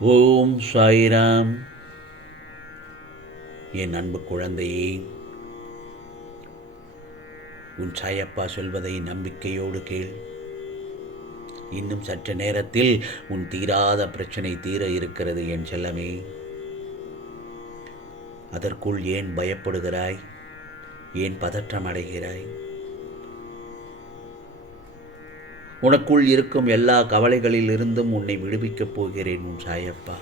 ஓம் சாய்ராம். என் அன்பு குழந்தையே உன் சாயப்பா சொல்வதை நம்பிக்கையோடு கேள். இன்னும் சற்று நேரத்தில் உன் தீராத பிரச்சனை தீர இருக்கிறது என் செல்லமே. அதற்குள் ஏன் பயப்படுகிறாய்? ஏன் பதற்றம் அடைகிறாய்? உனக்குள் இருக்கும் எல்லா கவலைகளில் இருந்தும் உன்னை விடுவிக்கப் போகிறேன் உன் சாயப்பா.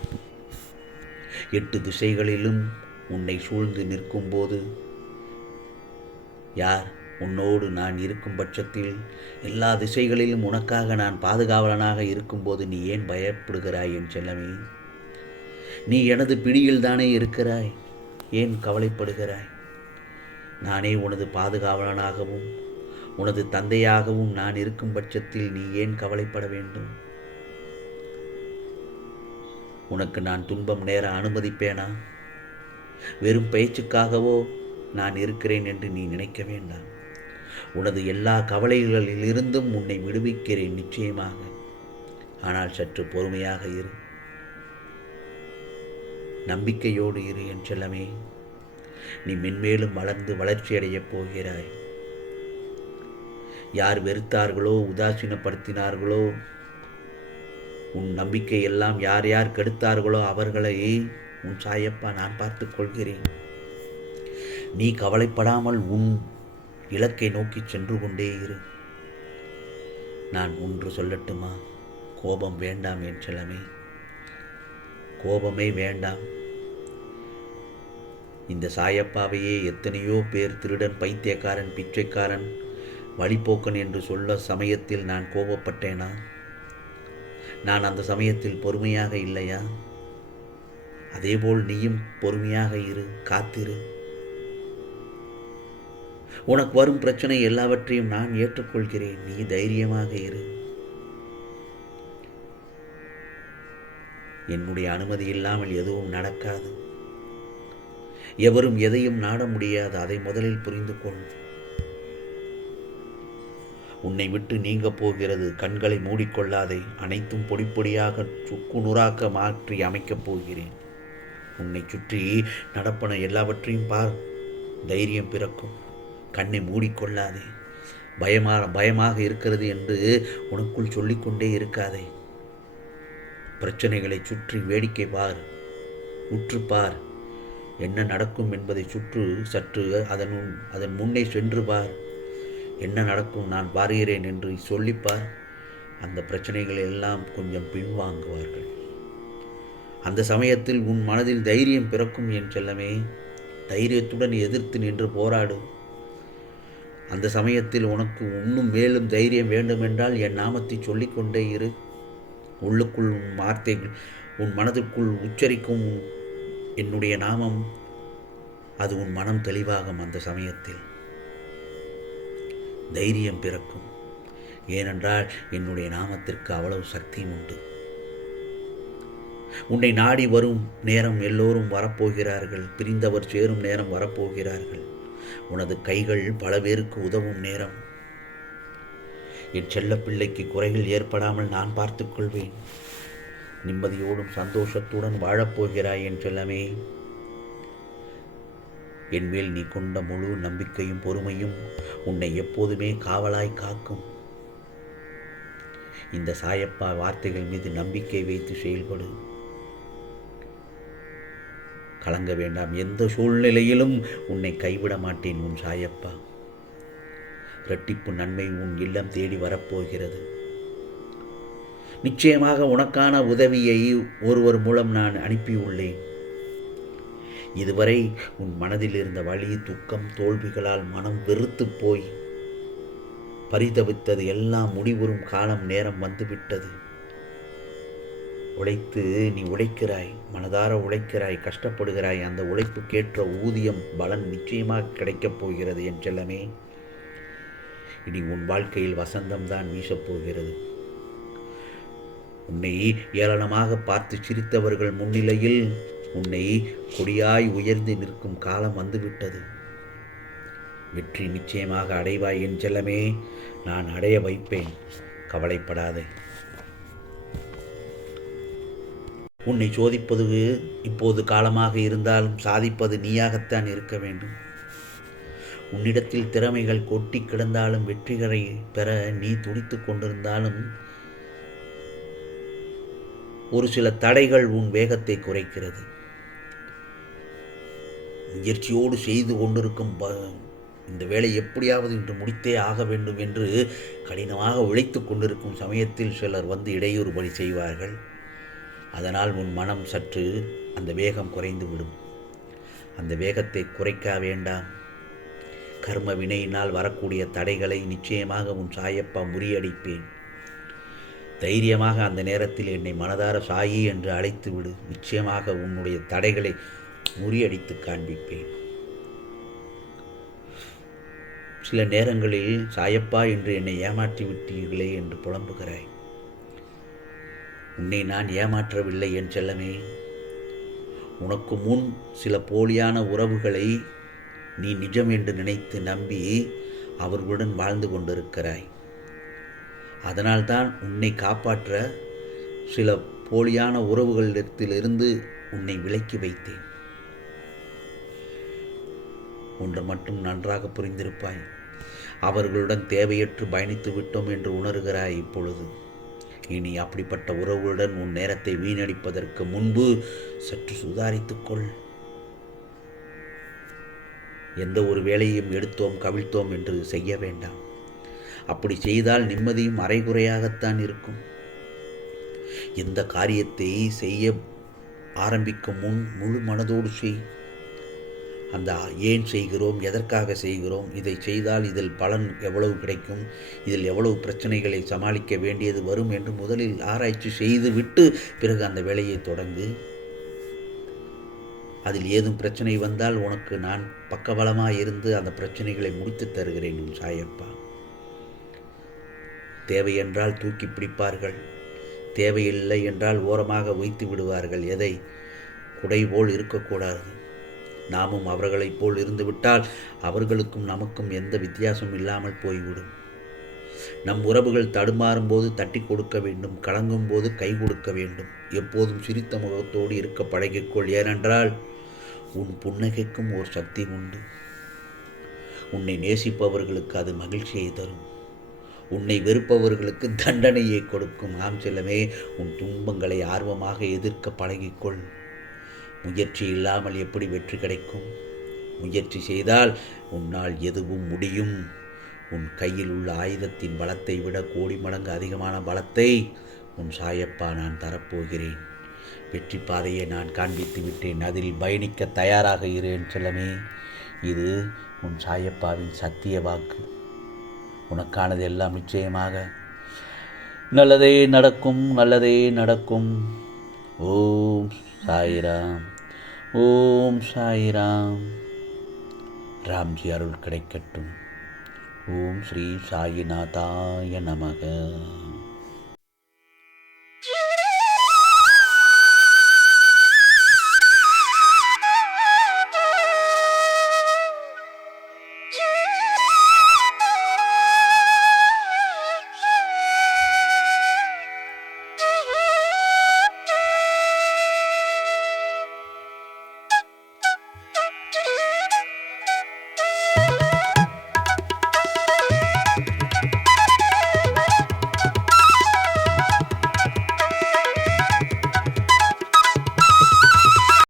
எட்டு திசைகளிலும் உன்னை சூழ்ந்து நிற்கும்போது யார் உன்னோடு நான் இருக்கும் பட்சத்தில் எல்லா திசைகளிலும் உனக்காக நான் பாதுகாவலனாக இருக்கும்போது நீ ஏன் பயப்படுகிறாய் என் செல்லமே? நீ எனது பிடியில் தானே இருக்கிறாய் ஏன் கவலைப்படுகிறாய்? நானே உனது பாதுகாவலனாகவும் உனது தந்தையாகவும் நான் இருக்கும் பட்சத்தில் நீ ஏன் கவலைப்பட வேண்டும்? உனக்கு நான் துன்பம் நேர அனுமதிப்பேனா? வெறும் பேச்சுக்காகவோ நான் இருக்கிறேன் என்று நீ நினைக்க வேண்டாம். உனது எல்லா கவலைகளிலிருந்தும் உன்னை விடுவிக்கிறேன் நிச்சயமாக. ஆனால் சற்று பொறுமையாக இரு. நம்பிக்கையோடு இரு என் செல்லமே. நீ மென்மேலும் வளர்ந்து வளர்ச்சியடையப் போகிறாய். யார் வெறுத்தார்களோ உதாசீனப்படுத்தினார்களோ உன் நம்பிக்கை எல்லாம் யார் யார் கெடுத்தார்களோ அவர்களை உன் சாயப்பா நான் பார்த்து கொள்கிறேன். நீ கவலைப்படாமல் உன் இலக்கை நோக்கி சென்று கொண்டே இரு. நான் ஒன்று சொல்லட்டுமா? கோபம் வேண்டாம் என் செல்லமே. கோபமே வேண்டாம். இந்த சாயப்பாவையே எத்தனையோ பேர் திருடன் பைத்தியக்காரன் பிச்சைக்காரன் வழிபோக்கன் என்று சொல்ல சமயத்தில் நான் கோபப்பட்டேனா? நான் அந்த சமயத்தில் பொறுமையாக இல்லையா? அதேபோல் நீயும் பொறுமையாக இரு காத்திரு. உனக்கு வரும் பிரச்சனை எல்லாவற்றையும் நான் ஏற்றுக்கொள்கிறேன். நீ தைரியமாக இரு. என்னுடைய அனுமதி இல்லாமல் எதுவும் நடக்காது. எவரும் எதையும் நாட முடியாது. அதை முதலில் புரிந்து கொள் உன்னை விட்டு நீங்க போகிறது கண்களை மூடிக்கொள்ளாதே அனைத்தும் பொடி பொடியாக சுக்கு நூறாக்க மாற்றி அமைக்கப் போகிறேன். உன்னை சுற்றி நடப்பன எல்லாவற்றையும் பார். தைரியம் பிறக்கும். கண்ணை மூடிக்கொள்ளாதே. பயமாக பயமாக இருக்கிறது என்று உனக்குள் சொல்லிக்கொண்டே இருக்காதே. பிரச்சனைகளை சுற்றி வேடிக்கை பார். உற்று பார். என்ன நடக்கும் என்பதை சுற்று சற்று அதன் அதன் முன்னே சென்று பார். என்ன நடக்கும் நான் பாருகிறேன் என்று சொல்லிப்பார். அந்த பிரச்சனைகள் எல்லாம் கொஞ்சம் பின்வாங்குவார்கள். அந்த சமயத்தில் உன் மனதில் தைரியம் பிறக்கும் என் செல்லமே தைரியத்துடன் எதிர்த்து நின்று போராடு. அந்த சமயத்தில் உனக்கு இன்னும் மேலும் தைரியம் வேண்டுமென்றால் என் நாமத்தை சொல்லிக்கொண்டே இரு. உள்ளுக்குள் உன் வார்த்தைகள் உன் மனதிற்குள் உச்சரிக்கும் என்னுடைய நாமம் அது உன் மனம் தெளிவாகும் அந்த சமயத்தில். தைரியம் பிறக்கும். ஏனென்றால் என்னுடைய நாமத்திற்கு அவ்வளவு சக்தியும் உண்டு. உன்னை நாடி வரும் நேரம் எல்லோரும் வரப்போகிறார்கள். பிரிந்தவர் சேரும் நேரம் வரப்போகிறார்கள். உனது கைகள் பல பேருக்கு உதவும் நேரம். என் செல்ல பிள்ளைக்கு குறைகள் ஏற்படாமல் நான் பார்த்துக்கொள்வேன் நிம்மதியோடும் சந்தோஷத்துடன் வாழப்போகிறாய் என் செல்லமே. என்மேல் நீ கொண்ட முழு நம்பிக்கையும் பொறுமையும் உன்னை எப்போதுமே காவலாய் காக்கும். இந்த சாயப்பா வார்த்தைகள் மீது நம்பிக்கை வைத்து செயல்படு. கலங்க வேண்டாம். எந்த சூழ்நிலையிலும் உன்னை கைவிட மாட்டேன் உன் சாயப்பா. இரட்டிப்பு நன்மை உன் இல்லம் தேடி வரப்போகிறது. நிச்சயமாக உனக்கான உதவியை ஒருவர் மூலம் நான் அனுப்பியுள்ளேன். இதுவரை உன் மனதில் இருந்த வழி துக்கம் தோல்விகளால் மனம் வெறுத்து போய் பரிதவித்தது எல்லாம் முடிவுறும் காலம் நேரம் வந்துவிட்டது. உழைத்து நீ உழைக்கிறாய் மனதார உழைக்கிறாய் கஷ்டப்படுகிறாய் அந்த உழைப்புக்கேற்ற ஊதியம் பலன் நிச்சயமாக கிடைக்கப் போகிறது என் செல்லமே. இனி உன் வாழ்க்கையில் வசந்தம்தான் வீசப்போகிறது உன்னை ஏளனமாக பார்த்து சிரித்தவர்கள் முன்னிலையில் உன்னை கொடியாய் உயர்ந்து நிற்கும் காலம் வந்துவிட்டது. வெற்றி நிச்சயமாக அடைவாய் என் செல்லமே நான் அடைய வைப்பேன். கவலைப்படாதே. உன்னை சோதிப்பது இப்போது காலமாக இருந்தாலும் சாதிப்பது நீயாகத்தான் இருக்க வேண்டும். உன்னிடத்தில் திறமைகள் கொட்டி கிடந்தாலும் வெற்றிகளை பெற நீ துடித்து கொண்டிருந்தாலும் ஒரு சில தடைகள் உன் வேகத்தை குறைக்கிறது. முயற்சியோடு செய்து கொண்டிருக்கும் இந்த வேலை எப்படியாவது இன்று முடித்தே ஆக வேண்டும் என்று கடினமாக உழைத்து கொண்டிருக்கும் சமயத்தில் சிலர் வந்து இடையூறுபடி செய்வார்கள். அதனால் உன் மனம் சற்று அந்த வேகம் குறைந்து விடும். அந்த வேகத்தை குறைக்க வேண்டாம். கர்ம வினையினால் வரக்கூடிய தடைகளை நிச்சயமாக உன் சாயப்பா முறியடிப்பேன். தைரியமாக அந்த நேரத்தில் என்னை மனதார சாயி என்று அழைத்து விடு நிச்சயமாக உன்னுடைய தடைகளை முறியடித்து காண்பிப்பேன். சில நேரங்களில் சாயப்பா என்று என்னை ஏமாற்றி விட்டீர்களே என்று புலம்புகிறாய். உன்னை நான் ஏமாற்றவில்லை என் செல்லமே. உனக்கு முன் சில போலியான உறவுகளை நீ நிஜம் என்று நினைத்து நம்பி அவர்களுடன் வாழ்ந்து கொண்டிருக்கிறாய். அதனால்தான் உன்னை காப்பாற்ற சில போலியான உறவுகளிடத்திலிருந்து உன்னை விலக்கி வைத்தேன். ஒன்று மட்டும் நன்றாக புரிந்திருப்பாய். அவர்களுடன் தேவையற்று பயணித்து விட்டோம் என்று உணர்கிறாய் இப்பொழுது. இனி அப்படிப்பட்ட உறவுடன் உன் நேரத்தை வீணடிப்பதற்கு முன்பு சற்று சுதாரித்துக்கொள் எந்த ஒரு வேலையும் எடுத்தோம் கவிழ்த்தோம் என்று செய்ய வேண்டாம். அப்படி செய்தால் நிம்மதியும் அரைகுறையாகத்தான் இருக்கும். எந்த காரியத்தை செய்ய ஆரம்பிக்கும் முன் முழு மனதோடு செய். அந்த ஏன் செய்கிறோம் எதற்காக செய்கிறோம் இதை செய்தால் இதில் பலன் எவ்வளவு கிடைக்கும் இதில் எவ்வளவு பிரச்சனைகளை சமாளிக்க வேண்டியது வரும் என்று முதலில் ஆராய்ச்சி செய்து விட்டு பிறகு அந்த வேலையை தொடங்கு அதில் ஏதும் பிரச்சனை வந்தால் உனக்கு நான் பக்கபலமாக இருந்து அந்த பிரச்சனைகளை முடித்து தருகிறேன் உன் சாயப்பா. தேவையென்றால் தூக்கி பிடிப்பார்கள். தேவையில்லை என்றால் ஓரமாக வைத்து விடுவார்கள். எதை? குடை போல் இருக்கக்கூடாது. நாமும் அவர்களைப் போல் இருந்துவிட்டால் அவர்களுக்கும் நமக்கும் எந்த வித்தியாசமும் இல்லாமல் போய்விடும். நம் உறவுகள் தடுமாறும் போது தட்டி கொடுக்க வேண்டும் கலங்கும் போது கை கொடுக்க வேண்டும். எப்போதும் சிரித்த முகத்தோடு இருக்க பழகிக்கொள். ஏனென்றால் உன் புன்னகைக்கும் ஒரு சக்தி உண்டு. உன்னை நேசிப்பவர்களுக்கு அது மகிழ்ச்சியை தரும். உன்னை வெறுப்பவர்களுக்கு தண்டனையை கொடுக்கும். ஆம் செல்லமே உன் துன்பங்களை ஆர்வமாக எதிர்க்க பழகிக்கொள். முயற்சி இல்லாமல் எப்படி வெற்றி கிடைக்கும்? முயற்சி செய்தால் உன்னால் எதுவும் முடியும். உன் கையில் உள்ள ஆயுதத்தின் பலத்தை விட கோடி மடங்கு அதிகமான பலத்தை உன் சாயப்பா நான் தரப்போகிறேன். வெற்றி பாதையை நான் காண்பித்து விட்டேன். அதில் பயணிக்க தயாராக இருேன் செல்லமே. இது உன் சாயப்பாவின் சத்திய வாக்கு. உனக்கானது எல்லாம் நிச்சயமாக. நல்லதே நடக்கும் நல்லதே நடக்கும். ஓம் சாயிராம். ஓம் சாயிராம். ராம்ஜி அருள் கிடைக்கட்டும். ஓம் ஸ்ரீ சாயிநாதாய நமக.